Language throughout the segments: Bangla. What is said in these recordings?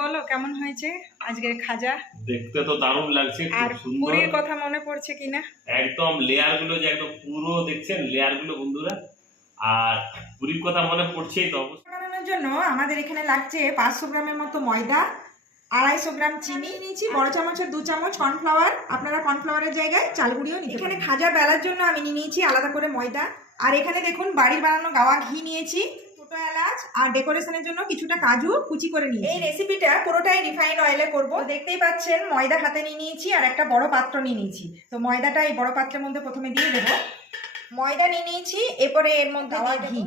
বলো কেমন হয়েছে আজকের খাজা? দেখতে তো দারুণ লাগছে, আর খুব সুন্দর। পুরীর কথা মনে পড়ছে কিনা? একদম লেয়ার গুলো যে একদম পুরো দেখছেন লেয়ার গুলো বন্ধুরা, আর পুরীর কথা মনে পড়ছেই তো অবশ্যই। বানানোর জন্য আমাদের এখানে লাগছে 500 গ্রামের মতো ময়দা, 250 গ্রাম চিনি নিয়েছি, বড় চামচের 2 চামচ কর্নফ্লাওয়ার। আপনারা কর্নফ্লাওয়ারের জায়গায় চাল গুঁড়িও নিতে পারেন। এখানে খাজা বেলার জন্য আমি নিয়েছি আলাদা করে ময়দা। আর এখানে দেখুন বাড়ির বানানো গাওয়া ঘি নিয়েছি, ছোটো এলাচ, আর ডেকোরেশনের জন্য কিছুটা কাজু কুচি করে নিয়েছি। এই রেসিপিটা পুরোটাই রিফাইন্ড অয়েলে করব। দেখতেই পাচ্ছেন ময়দা হাতে নিয়েছি আর একটা বড় পাত্র নিয়েছি। তো ময়দাটা এই বড় পাত্রের মধ্যে প্রথমে দিয়ে দেবো। ময়দা নিয়েছি, এরপরে এর মধ্যে ঘি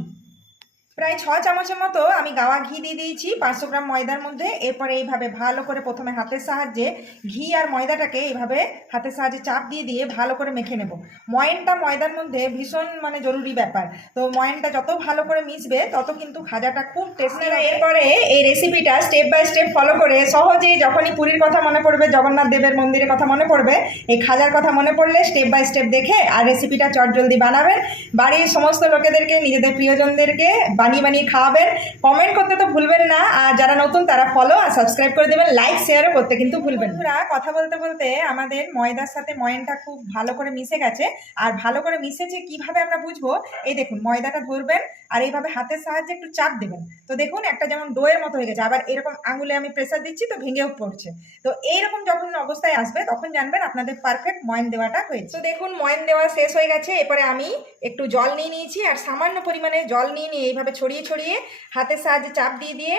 প্রায় 6 চামচের মতো আমি গাওয়া ঘি দিয়ে দিয়েছি 500 গ্রাম ময়দার মধ্যে। এরপরে এইভাবে ভালো করে প্রথমে হাতের সাহায্যে ঘি আর ময়দাটাকে এইভাবে হাতের সাহায্যে চাপ দিয়ে দিয়ে ভালো করে মেখে নেব। ময়নটা ময়দার মধ্যে ভীষণ জরুরি ব্যাপার। তো ময়নটা যত ভালো করে মিশবে তত কিন্তু খাজাটা খুব টেস্টি হবে। এরপরে এই রেসিপিটা স্টেপ বাই স্টেপ ফলো করে সহজেই যখনই পুরীর কথা মনে পড়বে, জগন্নাথ দেবের মন্দিরের কথা মনে পড়বে, এই খাজার কথা মনে পড়লে স্টেপ বাই স্টেপ দেখে আর রেসিপিটা চটজলদি বানাবেন। বাড়ির সমস্ত লোকেদেরকে, নিজেদের প্রিয়জনদেরকে বানিয়ে খাওয়াবেন। কমেন্ট করতে তো ভুলবেন না, আর যারা নতুন তারা ফলো আর সাবস্ক্রাইব করে দেবেন, লাইক শেয়ারও করতে কিন্তু ভুলবেন না। কথা বলতে বলতে আমাদের ময়দার সাথে ময়নটা খুব ভালো করে মিশে গেছে। আর ভালো করে মিশেছে কিভাবে আমরা বুঝবো, এই দেখুন ময়দাটা ধরবেন আর এইভাবে হাতের সাহায্যে একটু চাপ দেবেন। তো দেখুন একটা যেমন ডোয়ের মতো হয়ে গেছে, আবার এরকম আঙুলে আমি প্রেসার দিচ্ছি তো ভেঙেও পড়ছে। তো এইরকম যখন অবস্থায় আসবে তখন জানবেন আপনাদের পারফেক্ট ময়ন দেওয়াটা হয়েছে। তো দেখুন ময়ন দেওয়া শেষ হয়ে গেছে। এরপরে আমি একটু জল নিয়ে নিয়েছি আর সামান্য পরিমাণে জল নিয়ে এইভাবে ছড়িয়ে ছড়িয়ে হাতের সাহায্যে চাপ দিয়ে দিয়ে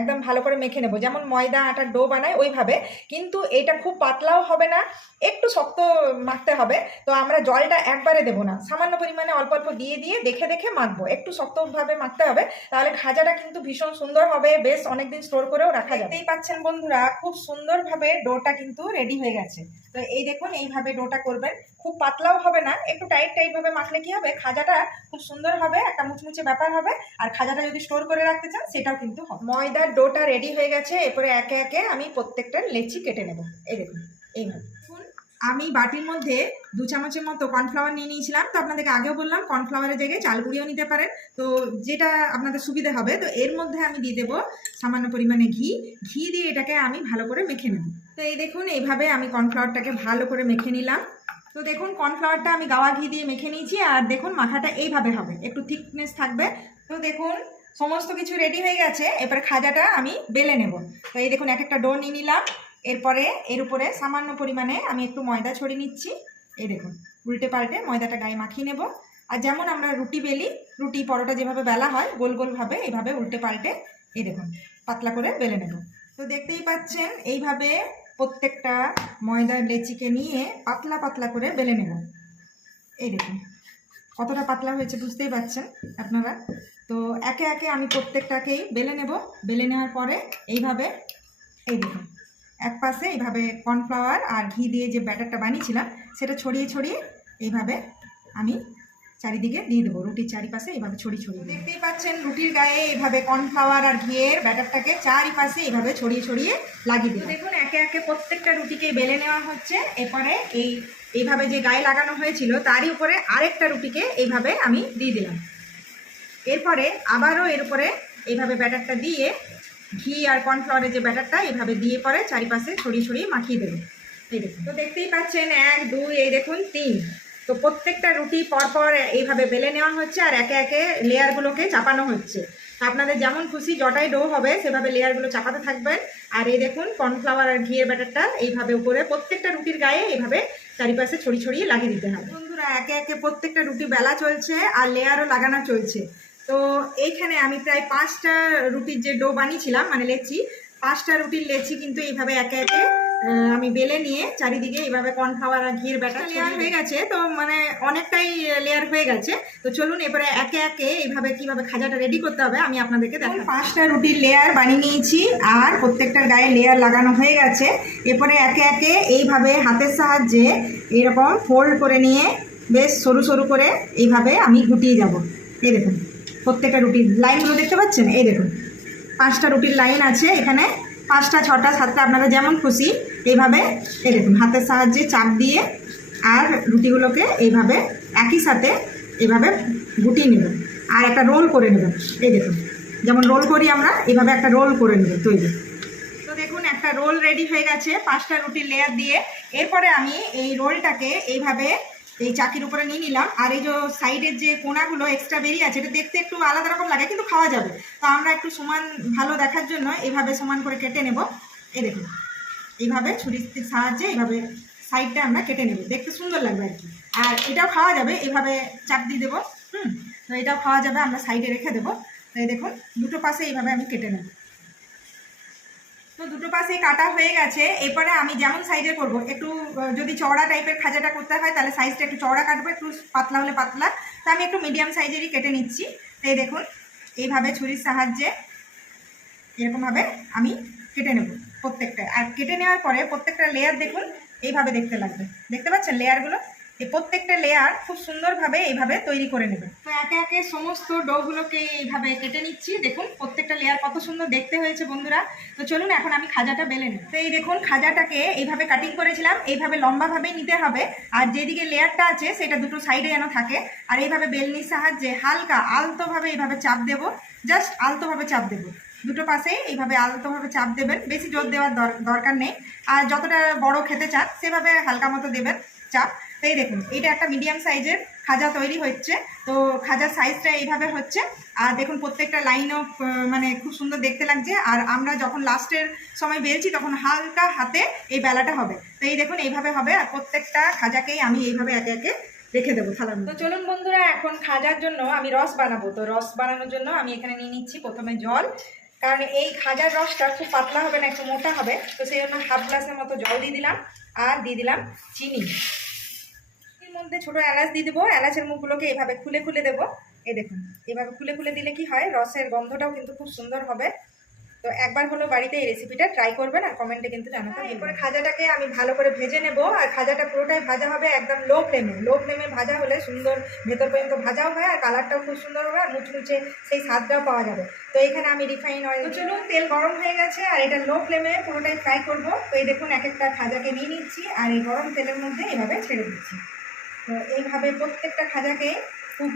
একদম ভালো করে মেখে নেব, যেমন ময়দা আটার ডো বানায় ওইভাবে। কিন্তু এটা খুব পাতলাও হবে না, একটু শক্ত মাখতে হবে। তো আমরা জলটা একবারে দেবো না, সামান্য পরিমাণে অল্প অল্প দিয়ে দিয়ে দেখে দেখে মাখবো। একটু শক্তভাবে মাখতে হবে, তাহলে খাজাটা কিন্তু ভীষণ সুন্দর হবে, বেশ অনেকদিন স্টোর করেও রাখা যাবে। দেখতেই পাচ্ছেন বন্ধুরা, খুব সুন্দরভাবে ডোটা কিন্তু রেডি হয়ে গেছে। তো এই দেখুন এইভাবে ডোটা করবেন, খুব পাতলাও হবে না, একটু টাইট টাইট ভাবে মাখলে কি হবে, খাজাটা খুব সুন্দর হবে, একটা মুচমুচে ব্যাপার হবে। আর খাজাটা যদি স্টোর করে রাখতে চান সেটাও কিন্তু হবে। ময়দার ডোটা রেডি হয়ে গেছে। এরপরে একে একে আমি প্রত্যেকটা লেচি কেটে নেব। এই দেখুন এইভাবে। আমি বাটির মধ্যে 2 চামচের মতো কর্নফ্লাওয়ার নিয়ে নিয়েছিলাম। তো আপনাদেরকে আগেও বললাম কর্নফ্লাওয়ারের জায়গায় চাল গুঁড়িও নিতে পারেন, তো যেটা আপনাদের সুবিধা হবে। তো এর মধ্যে আমি দিয়ে দেবো সামান্য পরিমাণে ঘি দিয়ে এটাকে আমি ভালো করে মেখে নেব। তো এই দেখুন এইভাবে আমি কর্নফ্লাওয়ারটাকে ভালো করে মেখে নিলাম। তো দেখুন কর্নফ্লাওয়ারটা আমি গাওয়া ঘি দিয়ে মেখে নিয়েছি। আর দেখুন মাখাটা এইভাবে হবে, একটু থিকনেস থাকবে। তো দেখুন সমস্ত কিছু রেডি হয়ে গেছে। এরপরে খাজাটা আমি বেলে নেব। তো এই দেখুন এক একটা ডো নিয়ে নিলাম। এরপরে এর উপরে সামান্য পরিমাণে আমি একটু ময়দা ছড়িয়ে নিচ্ছি। এই দেখুন উল্টে পাল্টে ময়দাটা গায়ে মাখিয়ে নেব। আর যেমন আমরা রুটি বেলি, রুটি পরোটা যেভাবে বেলা হয় গোল গোলভাবে এইভাবে উল্টে পাল্টে এই দেখুন পাতলা করে বেলে নেব। তো দেখতেই পাচ্ছেন এইভাবে প্রত্যেকটা ময়দার লেচিকে নিয়ে পাতলা পাতলা করে বেলে নেব। এই দেখুন কতটা পাতলা হয়েছে বুঝতেই পাচ্ছেন আপনারা। তো একে একে আমি প্রত্যেকটাকেই বেলে নেব। বেলে নেওয়ার পরে এইভাবে এই দেখুন এক পাশে এইভাবে কর্নফ্লাওয়ার আর ঘি দিয়ে যে ব্যাটারটা বানিয়েছিলাম সেটা ছড়িয়ে ছড়িয়ে এইভাবে আমি চারিদিকে দিয়ে দেবো। রুটির চারিপাশে এইভাবে ছড়িয়ে ছড়িয়ে দেখতেই পাচ্ছেন রুটির গায়ে এইভাবে কর্নফ্লাওয়ার আর ঘিয়ের ব্যাটারটাকে চারিপাশে এইভাবে ছড়িয়ে ছড়িয়ে লাগিয়ে দেবো। দেখুন একে একে প্রত্যেকটা রুটিকে বেলে নেওয়া হচ্ছে। এরপরে এইভাবে যে গায়ে লাগানো হয়েছিল তারই উপরে আরেকটা রুটিকে এইভাবে আমি দিয়ে দিলাম। এরপরে আবারও এর উপরে এইভাবে ব্যাটারটা দিয়ে ঘি আর কর্নফ্লাওয়ারের যে ব্যাটারটা এইভাবে দিয়ে পরে চারিপাশে ছড়িয়ে ছড়িয়ে মাখিয়ে দেবো। এই দেখুন তো দেখতেই পাচ্ছেন 1 2 এই দেখুন 3। তো প্রত্যেকটা রুটি পরপর এইভাবে বেলে নেওয়া হচ্ছে আর একে একে লেয়ারগুলোকে চাপানো হচ্ছে। আপনাদের যেমন খুশি জটাই ডো হবে সেভাবে লেয়ারগুলো চাপাতে থাকবেন। আর এই দেখুন কর্নফ্লাওয়ার আর ঘিয়ের ব্যাটারটা এইভাবে উপরে প্রত্যেকটা রুটির গায়ে এইভাবে চারিপাশে ছড়িয়ে ছড়িয়ে লাগিয়ে দিতে হবে। বন্ধুরা একে একে প্রত্যেকটা রুটি বেলা চলছে আর লেয়ারও লাগানো চলছে। তো এইখানে আমি প্রায় 5টা রুটির যে ডো বানিয়েছিলাম মানে লেচি, 5টা রুটির লেচি কিন্তু এইভাবে একে একে আমি বেলে নিয়ে চারিদিকে এইভাবে কর্নফ্লাওয়ার আর ঘিয়ের ব্যাটার লেয়ার হয়ে গেছে। তো অনেকটাই লেয়ার হয়ে গেছে। তো চলুন এবারে একে একে এইভাবে কিভাবে খাজাটা রেডি করতে হবে আমি আপনাদেরকে দেখাবো। 5টা রুটির লেয়ার বানিয়ে নিয়েছি আর প্রত্যেকটার গায়ে লেয়ার লাগানো হয়ে গেছে। এরপরে একে একে এইভাবে হাতের সাহায্যে এইরকম ফোল্ড করে নিয়ে বেশ সরু সরু করে এইভাবে আমি গুটিয়ে যাব। এই দেখুন প্রত্যেকটা রুটির লাইনগুলো দেখতে পাচ্ছেন। এই দেখুন 5টা রুটির লাইন আছে এখানে, 5টা 6টা 7টা আপনারা যেমন খুশি এইভাবে এই দেখুন হাতের সাহায্যে চাপ দিয়ে আর রুটিগুলোকে এইভাবে একই সাথে এইভাবে গুটিয়ে নেবেন আর একটা রোল করে নেবেন। এই দেখুন যেমন রোল করি আমরা এইভাবে একটা রোল করে নেবেন তৈরি। তো একটা রোল রেডি হয়ে গেছে 5টা রুটির লেয়ার দিয়ে। এরপরে আমি এই রোলটাকে এইভাবে এই চাকির উপরে নিয়ে নিলাম। আর এই যে সাইডের যে কোনাগুলো এক্সট্রা বেরিয়ে আছে, এটা দেখতে একটু আলাদা রকম লাগে কিন্তু খাওয়া যাবে। তো আমরা একটু সমান ভালো দেখার জন্য এইভাবে সমান করে কেটে নেব। এই দেখুন এইভাবে ছুরির সাহায্যে এইভাবে সাইডটা আমরা কেটে নেব, দেখতে সুন্দর লাগবে আর কি। আর এটাও খাওয়া যাবে, এইভাবে চাপ দিয়ে দেবো। তো এটাও খাওয়া যাবে, আমরা সাইডে রেখে দেবো। তো এই দেখুন দুটো পাশে এইভাবে আমি কেটে নেব। তো দুটো পাশে কাটা হয়ে গেছে। এরপরে আমি যেমন সাইজের করব, একটু যদি চওড়া টাইপের খাজাটা করতে হয় তাহলে সাইজটা একটু চওড়া কাটবো, একটু পাতলা হলে পাতলা। তো আমি একটু মিডিয়াম সাইজেরই কেটে নিচ্ছি। তো এই দেখুন এইভাবে ছুরির সাহায্যে এরকমভাবে আমি কেটে নেব প্রত্যেকটা। আর কেটে নেওয়ার পরে প্রত্যেকটা লেয়ার দেখুন এইভাবে দেখতে লাগবে, দেখতে পাচ্ছেন লেয়ারগুলো? এই প্রত্যেকটা লেয়ার খুব সুন্দরভাবে এইভাবে তৈরি করে নেবে। তো একে একে সমস্ত ডোগুলোকে এইভাবে কেটে নিচ্ছি। দেখুন প্রত্যেকটা লেয়ার কত সুন্দর দেখতে হয়েছে বন্ধুরা। তো চলুন এখন আমি খাজাটা বেলে নেব। তো এই দেখুন খাজাটাকে এইভাবে কাটিং করেছিলাম, এইভাবে লম্বাভাবেই নিতে হবে। আর যেদিকে লেয়ারটা আছে সেটা দুটো সাইডে যেন থাকে। আর এইভাবে বেলনির সাহায্যে হালকা আলতোভাবে এইভাবে চাপ দেবো, জাস্ট আলতোভাবে চাপ দেবো। দুটো পাশে এইভাবে আলতোভাবে চাপ দেবেন, বেশি জোর দেওয়ার দরকার নেই। আর যতটা বড় খেতে চান সেভাবে হালকা মতো দেবেন চাপ। তো এই দেখুন এইটা একটা মিডিয়াম সাইজের খাজা তৈরি হচ্ছে। তো খাজার সাইজটা এইভাবে হচ্ছে। আর দেখুন প্রত্যেকটা লাইনও মানে খুব সুন্দর দেখতে লাগছে। আর আমরা যখন লাস্টের সময় বেলছি তখন হালকা হাতে এই বেলাটা হবে। তো এই দেখুন এইভাবে হবে। আর প্রত্যেকটা খাজাকেই আমি এইভাবে একে একে রেখে দেবো থালার মধ্যে। তো চলুন বন্ধুরা এখন খাজার জন্য আমি রস বানাবো। তো রস বানানোর জন্য আমি এখানে নিয়ে নিচ্ছি প্রথমে জল, কারণ এই খাজার রসটা খুব পাতলা হবে না, একটু মোটা হবে। তো সেই জন্য হাফ গ্লাসের মতো জল দিয়ে দিলাম। আর দিয়ে দিলাম চিনি। এর মধ্যে ছোটো এলাচ দিয়ে দেবো। এলাচের মুখগুলোকে এভাবে খুলে খুলে দেবো। এই দেখুন এভাবে খুলে খুলে দিলে কি হয়, রসের গন্ধটাও কিন্তু খুব সুন্দর হবে। তো একবার হলো বাড়িতে এই রেসিপিটা ট্রাই করবেন আর কমেন্টে কিন্তু জানাতে। এরপরে খাজাটাকে আমি ভালো করে ভেজে নেব। আর খাজাটা পুরোটাই ভাজা হবে একদম লো ফ্লেমে ভাজা হলে সুন্দর ভেতর পর্যন্ত ভাজাও হয় আর কালারটাও খুব সুন্দর হবে আর মুচমুচে সেই স্বাদটাও পাওয়া যাবে। তো এখানে আমি রিফাইন অয়েল, তো চলুন তেল গরম হয়ে গেছে আর এটা লো ফ্লেমে পুরোটাই ফ্রাই করব। তো এই দেখুন এক একটা খাজাকে নিয়ে নিচ্ছি আর এই গরম তেলের মধ্যে এভাবে ছেড়ে দিচ্ছি। তো এইভাবে প্রত্যেকটা খাজাকে খুব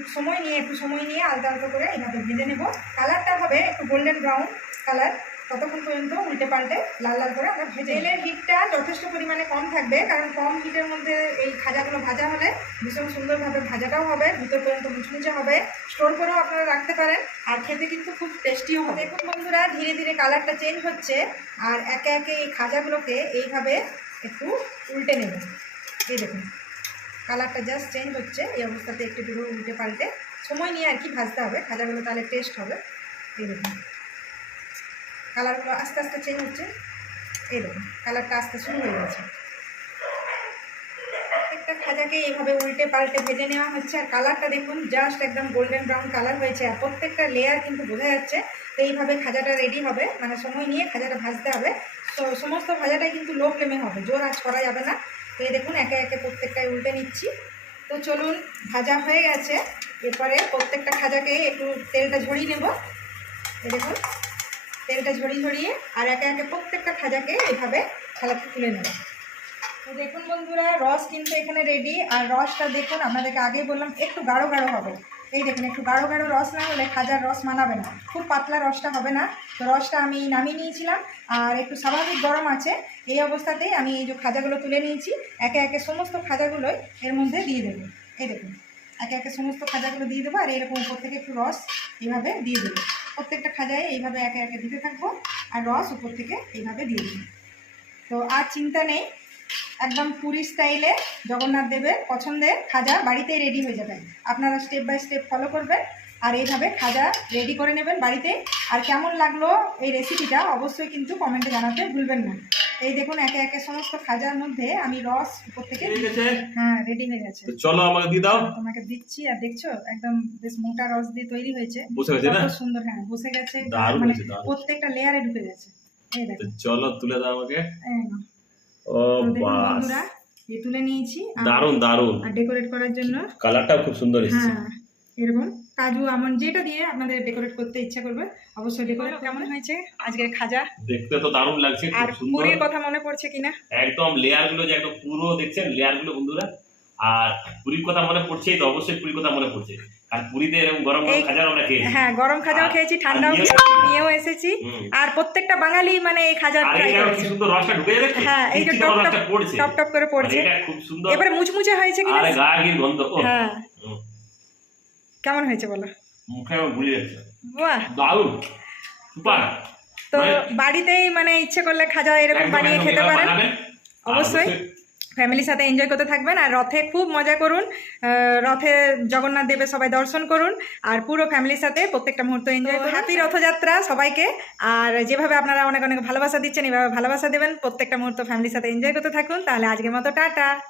একটু সময় নিয়ে আলতো আলতো করে এইভাবে ভেজে নেব। কালারটা হবে একটু গোল্ডেন ব্রাউন কালার, ততক্ষণ পর্যন্ত উল্টে পাল্টে লাল লাল করে আমরা ভেজে। তেলের হিটটা যথেষ্ট পরিমাণে কম থাকবে, কারণ কম হিটের মধ্যে এই খাজাগুলো ভাজা হলে ভীষণ সুন্দরভাবে ভাজাটাও হবে, ভিতর পর্যন্ত মুচমুচে হবে। স্টোর করেও আপনারা রাখতে পারেন আর খেতে কিন্তু খুব টেস্টিও হবে। দেখুন বন্ধুরা ধীরে ধীরে কালারটা চেঞ্জ হচ্ছে আর একে একে এই খাজাগুলোকে এইভাবে একটু উল্টে নেব। এই দেখুন কালারটা জাস্ট চেঞ্জ হচ্ছে, এই অবস্থাতে একটু দূরে উল্টে পাল্টে সময় নিয়ে আর কি ভাজতে হবে খাজাগুলো, তাহলে টেস্ট হবে। এই দেখুন কালারগুলো আস্তে আস্তে চেঞ্জ হচ্ছে। এই দেখুন কালারটা আসতে শুরু হয়ে গেছে। প্রত্যেকটা খাজাকে এইভাবে উল্টে পাল্টে ভেজে নেওয়া হচ্ছে আর কালারটা দেখুন জাস্ট একদম গোল্ডেন ব্রাউন কালার হয়েছে আর প্রত্যেকটা লেয়ার কিন্তু বোঝা যাচ্ছে। তো এইভাবে খাজাটা রেডি হবে, মানে সময় নিয়ে খাজাটা ভাজতে হবে। তো সমস্ত ভাজাটাই কিন্তু লো ফ্লেমে হবে, জোর আঁচ করা যাবে না। তো এই দেখুন একে একে প্রত্যেকটাই উল্টে নিচ্ছি। তো চলুন ভাজা হয়ে গেছে, এরপরে প্রত্যেকটা খাজাকে একটু তেলটা ঝরিয়ে নেব। এই দেখুন তেলটা ঝরিয়ে আর একে একে প্রত্যেকটা খাজাকে এইভাবে থালাতে তুলে নেব। তো দেখুন বন্ধুরা রস কিন্তু এখানে রেডি। আর রসটা দেখুন আপনাদেরকে আগেই বললাম একটু গাঢ় গাঢ় হবে। এই দেখুন একটু গাঢ় গাঢ় রস না হলে খাজার রস মানাবে না, খুব পাতলা রসটা হবে না। তো রসটা আমি নামিয়ে নিয়েছিলাম আর একটু স্বাভাবিক গরম আছে। এই অবস্থাতেই আমি এই যে খাজাগুলো তুলে নিয়েছি, একে একে সমস্ত খাজাগুলোই এর মধ্যে দিয়ে দেবো। এই দেখুন একে একে সমস্ত খাজাগুলো দিয়ে দেবো আর এরকম উপর থেকে একটু রস এইভাবে দিয়ে দেবো। প্রত্যেকটা খাজায় এইভাবে একে একে দিতে থাকবো আর রস উপর থেকে এইভাবে দিয়ে দেবো। তো আর চিন্তা নেই, একদম পুরী স্টাইলে জগন্নাথ দেবের পছন্দের খাজা বাড়িতেই রেডি হয়ে যাবে। আপনারা স্টেপ বাই স্টেপ ফলো করবেন আর এইভাবে খাজা রেডি করে নেবেন বাড়িতে। আর কেমন লাগলো এই রেসিপিটা অবশ্যই কিন্তু কমেন্টে জানাতে ভুলবেন না। এই দেখুন একে একে সমস্ত খাজার মধ্যে আমি রস উপর থেকে, হ্যাঁ রেডি হয়ে গেছে। চলো আমাকে দিয়ে দাও। তোমাকে দিচ্ছি আর দেখছো একদম বেশ মোটা রস দিয়ে তৈরি হয়েছে, বসে গেছে না? কত সুন্দর, হ্যাঁ বসে গেছে, দারুণ মানে হয়েছে, দারুণ। প্রত্যেকটা লেয়ারে ঢুকে গেছে। এই দেখো চলো তুলে দাও আমাকে। ও দেখুন বাস বন্ধুরা এই তুলে নিয়েছি দারুণ দারুণ। আর ডেকোরেট করার জন্য কালারটাও খুব সুন্দর এসেছে। হ্যাঁ এরকম কাজু আমন্ড যেটা দিয়ে আপনাদের ডেকোরেট করতে ইচ্ছা করবে অবশ্যই ডেকোরেট। কেমন হয়েছে আজকের খাজা? দেখতে তো দারুণ লাগছে, আর খুব সুন্দর। পুরীর কথা মনে পড়ছে কিনা? একদম লেয়ার গুলো যে একদম পুরো দেখছেন লেয়ার গুলো বন্ধুরা, আর পুরীর কথা মনে পড়ছেই তো, অবশ্যই পুরীর কথা মনে পড়ছে, কারণ পুরীতে এরকম গরম গরম এই- খাজা আমরা খেয়েছি। হ্যাঁ, গরম খাজাও খেয়েছি, ঠান্ডাও নিয়েও এসেছি। আর প্রত্যেকটা বাঙালি মানে এই খাজা আর ট্রাই এটা কি করেছে। সুন্দর রসটা ঢুকে যাচ্ছে, হ্যাঁ, এই যে মিষ্টি টপ গরম টপ রসটা পড়ছে, টপ টপ করে পড়ছে। এটা খুব সুন্দর। এবারে মুচমুচে হয়েছে কিনা। আরে গাগির গন্ধ, ও হ্যাঁ, হুম, কেমন হয়েছে বলো? মুখে আমার ঘুরে যাচ্ছে, বাহ। দারুণ, সুপার। তো বাড়িতেই মানে ইচ্ছে করলে খাজা এরকম বানিয়ে খেতে পারেন। অবশ্যই ফ্যামিলির সাথে এনজয় করতে থাকবেন। আর রথে খুব মজা করুন, রথে জগন্নাথ দেবের সবাই দর্শন করুন, আর পুরো ফ্যামিলির সাথে প্রত্যেকটা মুহূর্ত এনজয় করুন। হ্যাপি রথযাত্রা সবাইকে। আর যেভাবে আপনারা অনেক অনেক ভালোবাসা দিচ্ছেন, এভাবে ভালোবাসা দেবেন, প্রত্যেকটা মুহূর্ত ফ্যামিলির সাথে এনজয় করতে থাকুন। তাহলে আজকের মতো টাটা।